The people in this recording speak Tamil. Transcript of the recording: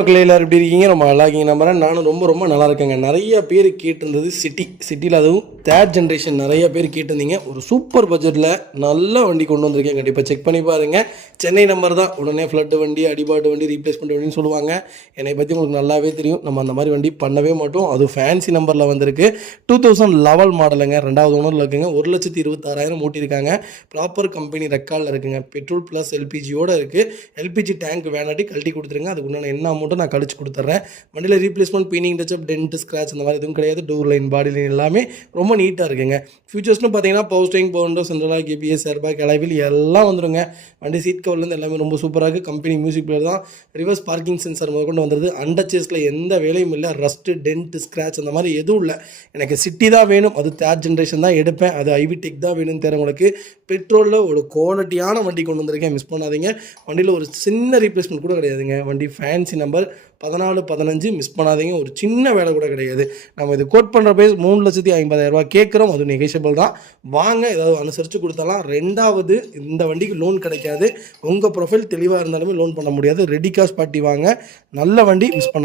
மக்களே எல்லாரும் எப்படி இருக்கீங்க? ரொம்ப நல்லா இருக்கீங்க நம்புறேன். நானும் ரொம்ப நல்லா இருக்கேங்க. நிறைய பேர் கேட்டிருந்தது சிட்டியில், அதுவும் தேர்ட் ஜென்ரேஷன் நிறைய பேர் கேட்டிருந்தீங்க. ஒரு சூப்பர் பட்ஜெட்டில் நல்ல வண்டி கொண்டு வந்திருக்கேன். கண்டிப்பாக செக் பண்ணி பாருங்கள். சென்னை நம்பர் தான். உடனே ஃப்ளட்டு வண்டி, அடிபாட்டு வண்டி, ரீப்ளேஸ்மெண்ட் வண்டின்னு சொல்லுவாங்க. என்னை பற்றி உங்களுக்கு நல்லாவே தெரியும். நம்ம அந்த மாதிரி வண்டி பண்ணவே மாட்டோம். அது ஃபேன்சி நம்பரில் வந்திருக்கு. 2011 மாடலுங்க. 2வது ஓனரில் இருக்குங்க. 1,26,000 ஓட்டியிருக்காங்க. ப்ராப்பர் கம்பெனி ரெக்கார்டில் இருக்குங்க. பெட்ரோல் ப்ளஸ் எல்பிஜியோடு இருக்குது. எல்பிஜி டேங்க் வேணாட்டி கழட்டி கொடுத்துருங்க. அதுக்கு உண்டான என்ன அமௌண்ட்டை நான் கழிச்சு கொடுத்துட்றேன். வண்டியில் ரீப்ளேஸ்மெண்ட், பீனிங், டச்சப், டென்ட், ஸ்க்ராச் அந்த மாதிரி எதுவும் கிடையாது. டோர் லைன், பாடி லைன் எல்லாமே ரொம்ப நீட்டாக இருக்குங்க. ஃபியூச்சர்ஸ்னு பார்த்தீங்கன்னா பவர் ஸ்டீரிங், பவர் விண்டோ, சென்ட்ரலாக, கேபிஎஸ், ஏர்பேக், அலைவில் எல்லாம் வந்துருங்க. வண்டி சீட் கவர்லேருந்து எல்லாமே ரொம்ப சூப்பராக இருக்குது. கம்பெனி மியூசிக் பிளேயர் தான். ரிவர்ஸ் பார்க்கிங் சென்சார் முதற்கொண்டு வந்துடுது. அண்டர் சேஸில் எந்த வேலையும் இல்லை. ரஸ்ட்டு, டென்ட், ஸ்க்ராச் அந்த மாதிரி எதுவும் இல்லை. எனக்கு சிட்டி தான் வேணும், அது தேர்ட் ஜென்ரேஷன் தான் எடுப்பேன், அது ஐவி டெக் தான் வேணும்னு தேர்றவங்களுக்கு பெட்ரோலில் ஒரு குவாலிட்டியான வண்டி கொண்டு வந்திருக்கேன். மிஸ் பண்ணாதீங்க. வண்டியில் ஒரு சின்ன ரீப்ளேஸ்மெண்ட் கூட கிடையாதுங்க. வண்டி ஃபேன்சி நம்பர் 14-15 மிஸ் பண்ணாதீங்க. ஒரு சின்ன வேலை கூட கிடையாது. நம்ம இது கோட் பண்ணுற ப்ரைஸ் 3,50,000 கேட்குறோம். அது நெகோஷியபிள் தான். வாங்க, ஏதாவது அனுசரித்து கொடுத்தலாம். 2வது, இந்த வண்டிக்கு லோன் கிடைக்காது. உங்கள் ப்ரொஃபைல் தெளிவாக இருந்தாலுமே லோன் பண்ண முடியாது. ரெடி காசு பாட்டி வாங்க. நல்ல வண்டி, மிஸ் பண்ண